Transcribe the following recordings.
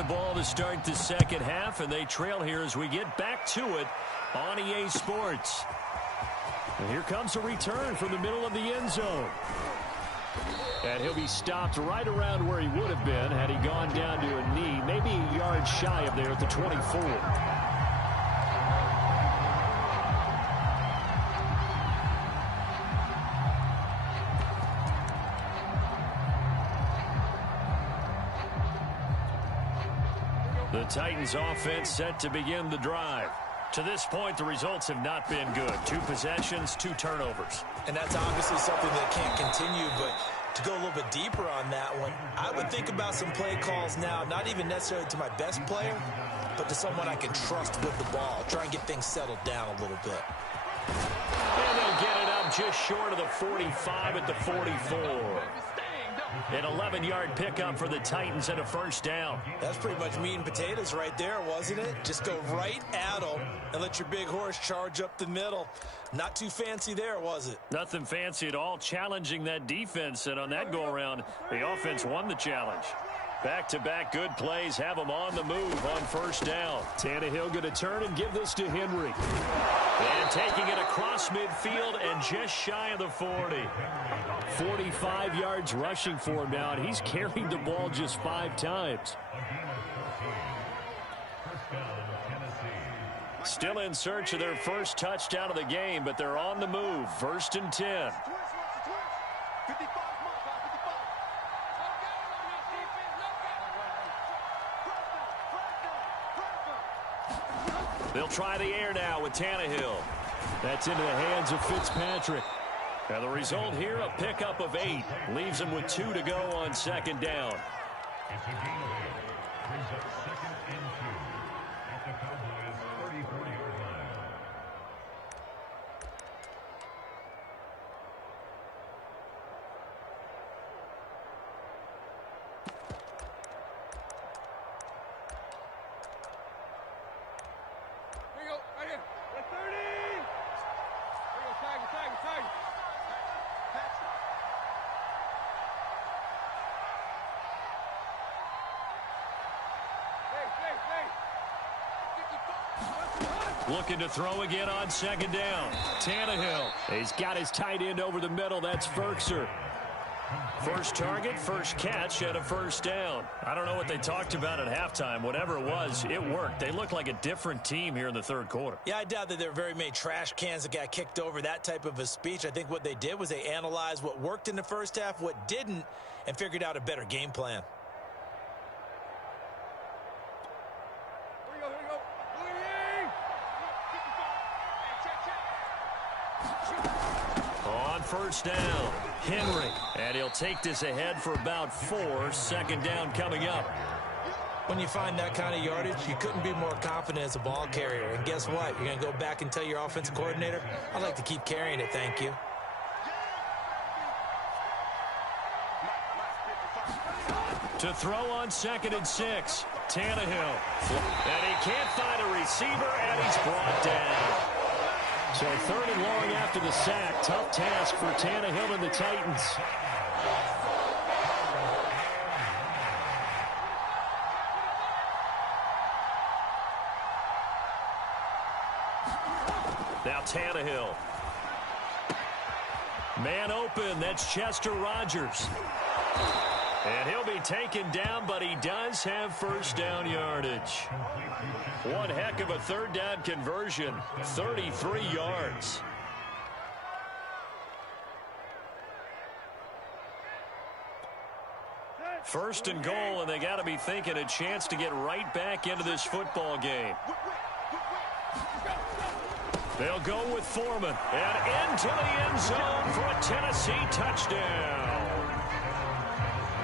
the ball to start the second half, and they trail here as we get back to it on EA Sports. And here comes a return from the middle of the end zone. And he'll be stopped right around where he would have been had he gone down to a knee, maybe a yard shy of there at the 24. The Titans offense set to begin the drive. To this point, the results have not been good. 2 possessions, 2 turnovers. And that's obviously something that can't continue, but to go a little bit deeper on that one, I would think about some play calls now, not even necessarily to my best player, but to someone I can trust with the ball. Try and get things settled down a little bit. And they'll get it up just short of the 45 at the 44. An 11-yard pickup for the Titans and a first down. That's pretty much meat and potatoes right there, wasn't it? Just go right at them and let your big horse charge up the middle. Not too fancy there, was it? Nothing fancy at all, challenging that defense. And on that go-around, the offense won the challenge. Back-to-back good plays have them on the move on first down. Tannehill going to turn and give this to Henry. And taking it across midfield and just shy of the 40. 45 yards rushing for him now, and he's carried the ball just 5 times. Still in search of their first touchdown of the game, but they're on the move. 1st and 10. They'll try the air now with Tannehill. That's into the hands of Fitzpatrick. And the result here, a pickup of 8. Leaves him with 2 to go on second down. Looking to throw again on second down. Tannehill. He's got his tight end over the middle. That's Ferkser. First target, first catch, and a first down. I don't know what they talked about at halftime. Whatever it was, it worked. They look like a different team here in the third quarter. Yeah, I doubt that there were very many trash cans that got kicked over, that type of a speech. I think what they did was they analyzed what worked in the first half, what didn't, and figured out a better game plan. First down, Henry. And he'll take this ahead for about 4. Second down coming up. When you find that kind of yardage, you couldn't be more confident as a ball carrier. And guess what? You're going to go back and tell your offensive coordinator, I'd like to keep carrying it, thank you. To throw on 2nd and 6. Tannehill. And he can't find a receiver, and he's brought down. So 3rd and long after the sack. Tough task for Tannehill and the Titans. Now Tannehill. Man open. That's Chester Rogers. And he'll be taken down, but he does have first down yardage. One heck of a 3rd down conversion. 33 yards. First and goal, and they got to be thinking a chance to get right back into this football game. They'll go with Foreman. And into the end zone for a Tennessee touchdown.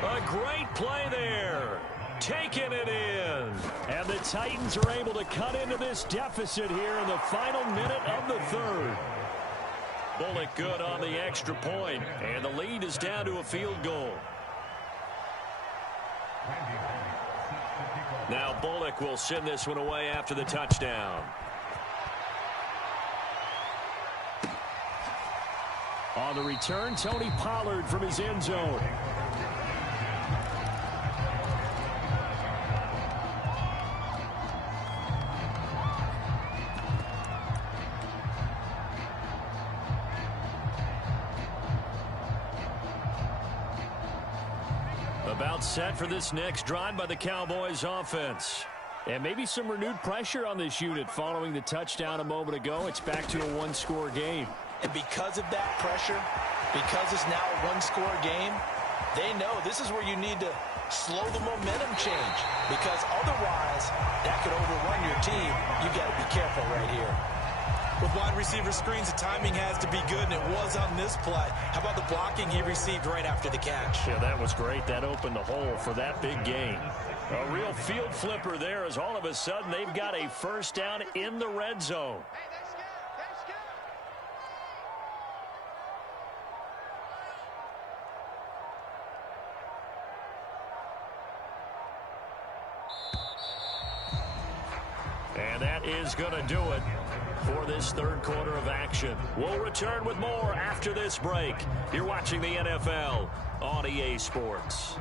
A great play there. Taking it in. And the Titans are able to cut into this deficit here in the final minute of the 3rd. Bullock good on the extra point, and the lead is down to a field goal. Now Bullock will send this one away after the touchdown. On the return, Tony Pollard from his end zone. About set for this next drive by the Cowboys offense. And maybe some renewed pressure on this unit following the touchdown a moment ago. It's back to a one-score game. And because of that pressure, because it's now a one-score game, they know this is where you need to slow the momentum change, because otherwise that could overrun your team. You got to be careful right here. With wide receiver screens, the timing has to be good, and it was on this play. How about the blocking he received right after the catch? Yeah, that was great. That opened the hole for that big gain. A real field flipper there, as all of a sudden they've got a first down in the red zone. And that is going to do it for this third quarter of action. We'll return with more after this break. You're watching the NFL on EA Sports.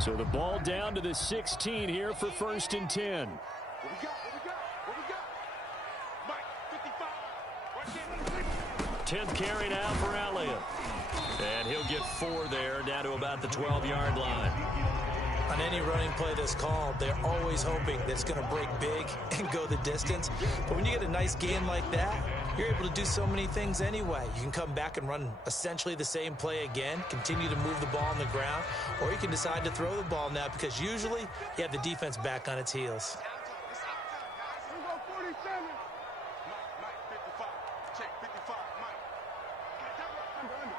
So the ball down to the 16 here for 1st and 10. What we got? Mike, 55. 10th carry now for Elliott. And he'll get 4 there, down to about the 12-yard line. On any running play that's called, they're always hoping that it's going to break big and go the distance. But when you get a nice gain like that, you're able to do so many things anyway. You can come back and run essentially the same play again, continue to move the ball on the ground, or you can decide to throw the ball now, because usually you have the defense back on its heels. We go 47. Mike, 55. Check 55, Mike. Under.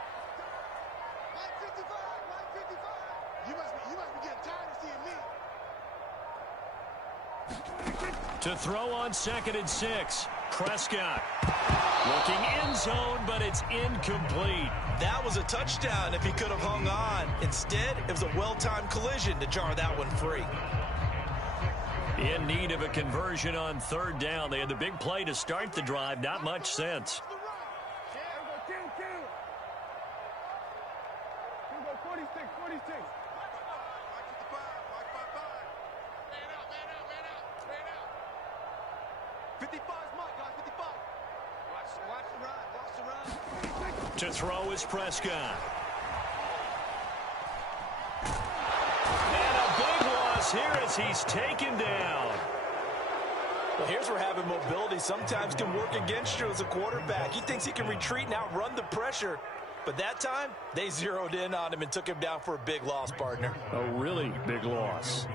Mike 55. You must be getting tired of seeing me. To throw on 2nd and 6. Prescott looking end zone, but it's incomplete. That was a touchdown if he could have hung on. Instead, it was a well-timed collision to jar that one free. In need of a conversion on 3rd down. They had the big play to start the drive. Not much sense. We go 46. 55's Mike, guys, 55. Watch the run. To throw is Prescott. And a big loss here as he's taken down. Well, here's where having mobility sometimes can work against you as a quarterback. He thinks he can retreat and outrun the pressure. But that time, they zeroed in on him and took him down for a big loss, partner. A really big loss.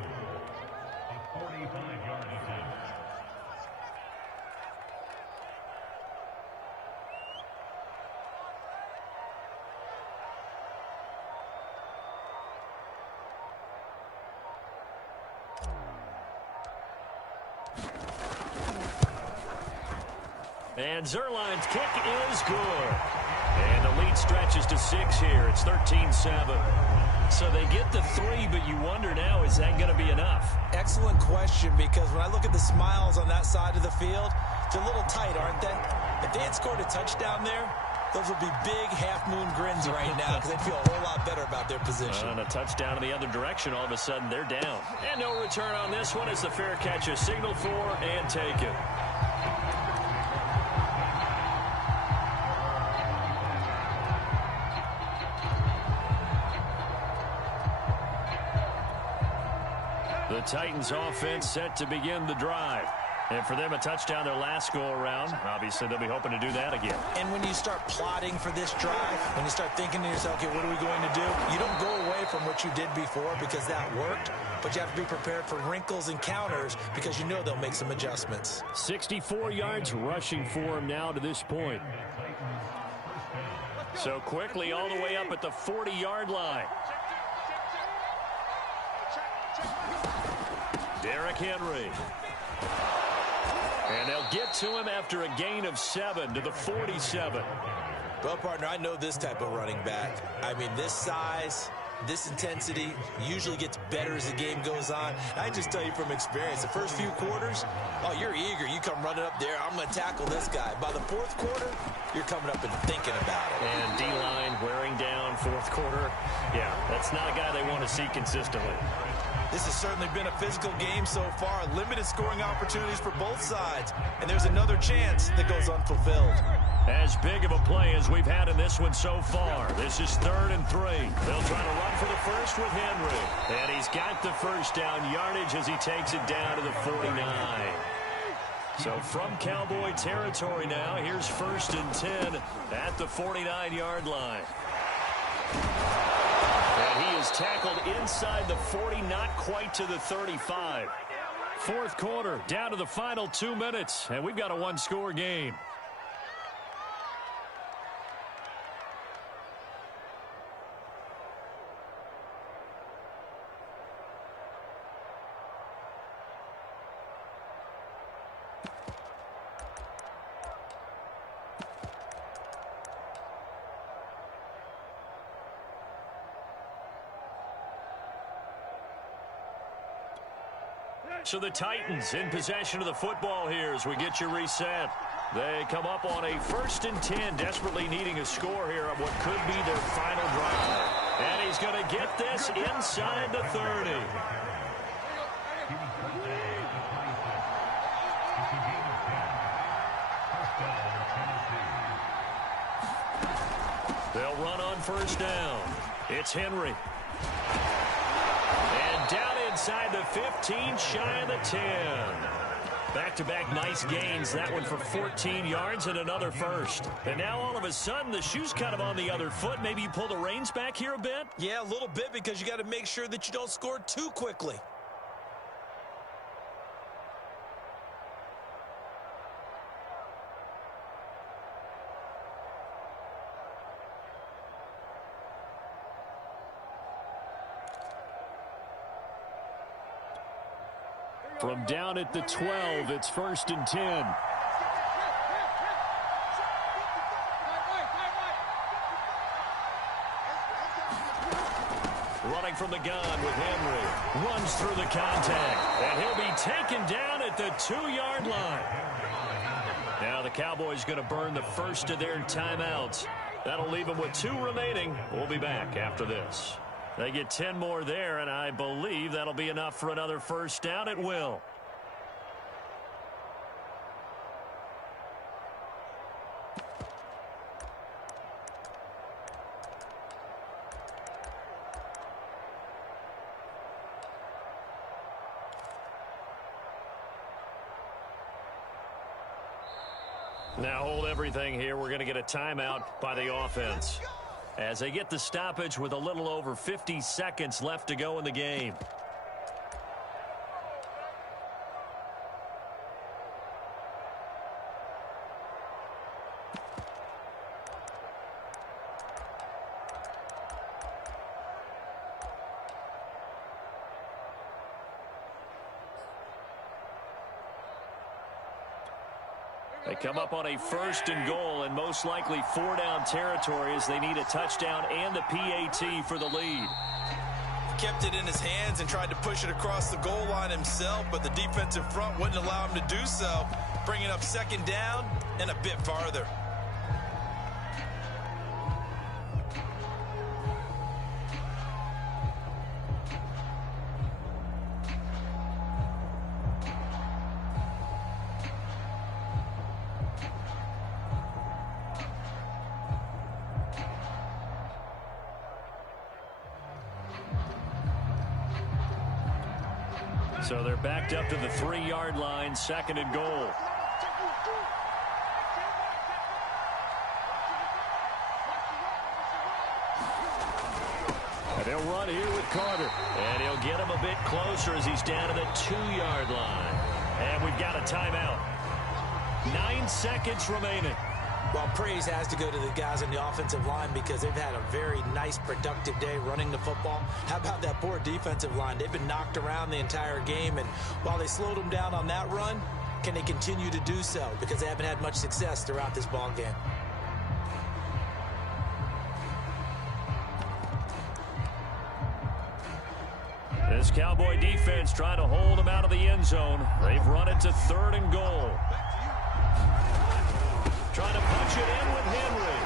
And Zerline's kick is good. And the lead stretches to 6 here. It's 13-7. So they get the 3, but you wonder now, is that going to be enough? Excellent question, because when I look at the smiles on that side of the field, they're a little tight, aren't they? If they had scored a touchdown there, those would be big half-moon grins right now, because they'd feel a whole lot better about their position. And a touchdown in the other direction, all of a sudden they're down. And no return on this one as the fair catch is signaled for and taken. The Titans offense set to begin the drive. And for them, a touchdown their last go-around. Obviously, they'll be hoping to do that again. And when you start plotting for this drive, when you start thinking to yourself, okay, what are we going to do? You don't go away from what you did before because that worked, but you have to be prepared for wrinkles and counters because you know they'll make some adjustments. 64 yards rushing for him now to this point. So quickly all the way up at the 40-yard line. Derrick Henry. And they'll get to him after a gain of 7 to the 47. Well, partner, I know this type of running back. I mean, this size, This intensity usually gets better as the game goes on. I just tell you from experience, the first few quarters, oh, you're eager. You come running up there, I'm going to tackle this guy. By the fourth quarter, you're coming up and thinking about it. And D-line wearing down fourth quarter. Yeah, that's not a guy they want to see consistently. This has certainly been a physical game so far. Limited scoring opportunities for both sides. And there's another chance that goes unfulfilled. As big of a play as we've had in this one so far. This is 3rd and 3. They'll try to run for the first with Henry. And he's got the first down yardage as he takes it down to the 49. So from Cowboy territory now, here's 1st and 10 at the 49-yard line. And he is tackled inside the 40, not quite to the 35. Fourth quarter, down to the final 2 minutes, and we've got a one-score game. So the Titans in possession of the football here as we get you reset. They come up on a 1st and 10, desperately needing a score here on what could be their final drive. And he's going to get this inside the 30. They'll run on 1st down. It's Henry. And down inside the 15, shy of the 10. Back-to-back nice gains. That one for 14 yards and another first. And now all of a sudden the shoe's kind of on the other foot. Maybe you pull the reins back here a bit? Yeah, a little bit because you got to make sure that you don't score too quickly. From down at the 12, it's 1st and 10. Running from the gun with Henry. Runs through the contact. And he'll be taken down at the 2-yard line. Now the Cowboys going to burn the first of their timeouts. That'll leave them with 2 remaining. We'll be back after this. They get 10 more there, and I believe that'll be enough for another first down. It will. Now hold everything here. We're going to get a timeout by the offense as they get the stoppage with a little over 50 seconds left to go in the game. They come up on a 1st and goal and most likely 4-down territory as they need a touchdown and the PAT for the lead. Kept it in his hands and tried to push it across the goal line himself, but the defensive front wouldn't allow him to do so, bringing up 2nd down and a bit farther. So they're backed up to the 3-yard line, 2nd and goal. And they'll run here with Carter. And he'll get him a bit closer as he's down to the 2-yard line. And we've got a timeout. 9 seconds remaining. Well, praise has to go to the guys on the offensive line because they've had a very nice, productive day running the football. How about that poor defensive line? They've been knocked around the entire game, and while they slowed them down on that run, can they continue to do so? Because they haven't had much success throughout this ball game. This Cowboy defense trying to hold him out of the end zone. They've run it to 3rd and goal. Trying to punch it in with Henry.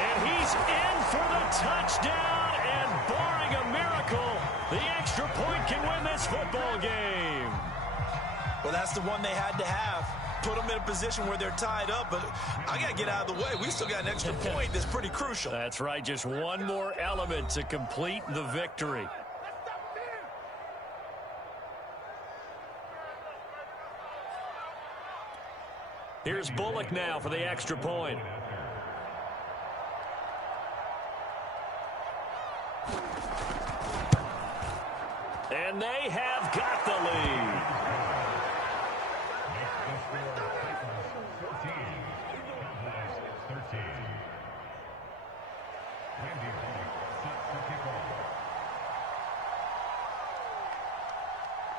And he's in for the touchdown. And barring a miracle, the extra point can win this football game. Well, that's the one they had to have. Put them in a position where they're tied up, but I got to get out of the way. We still got an extra point that's pretty crucial. That's right. Just one more element to complete the victory. Here's Bullock now for the extra point. And they have got the lead.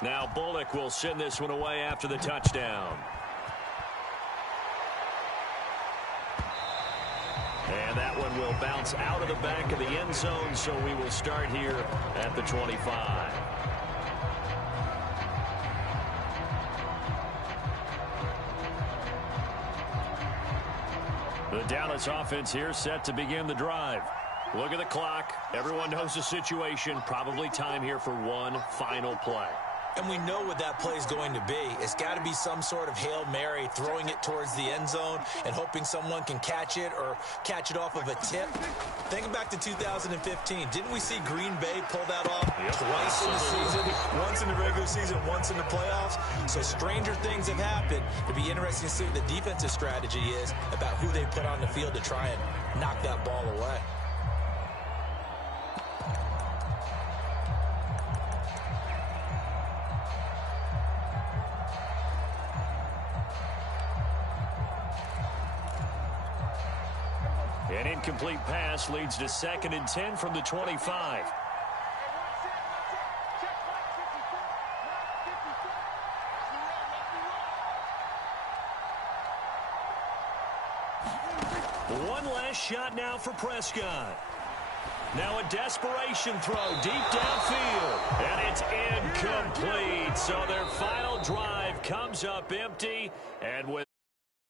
Now Bullock will send this one away after the touchdown. And that one will bounce out of the back of the end zone, so we will start here at the 25. The Dallas offense here set to begin the drive. Look at the clock. Everyone knows the situation. Probably time here for one final play. And we know what that play is going to be. It's got to be some sort of Hail Mary, throwing it towards the end zone and hoping someone can catch it or catch it off of a tip. Think back to 2015. Didn't we see Green Bay pull that off twice in the season? Once in the regular season, once in the playoffs. So stranger things have happened. It'll be interesting to see what the defensive strategy is about who they put on the field to try and knock that ball away. An incomplete pass leads to 2nd and 10 from the 25. One last shot now for Prescott. Now a desperation throw deep downfield. And it's incomplete. So their final drive comes up empty. And with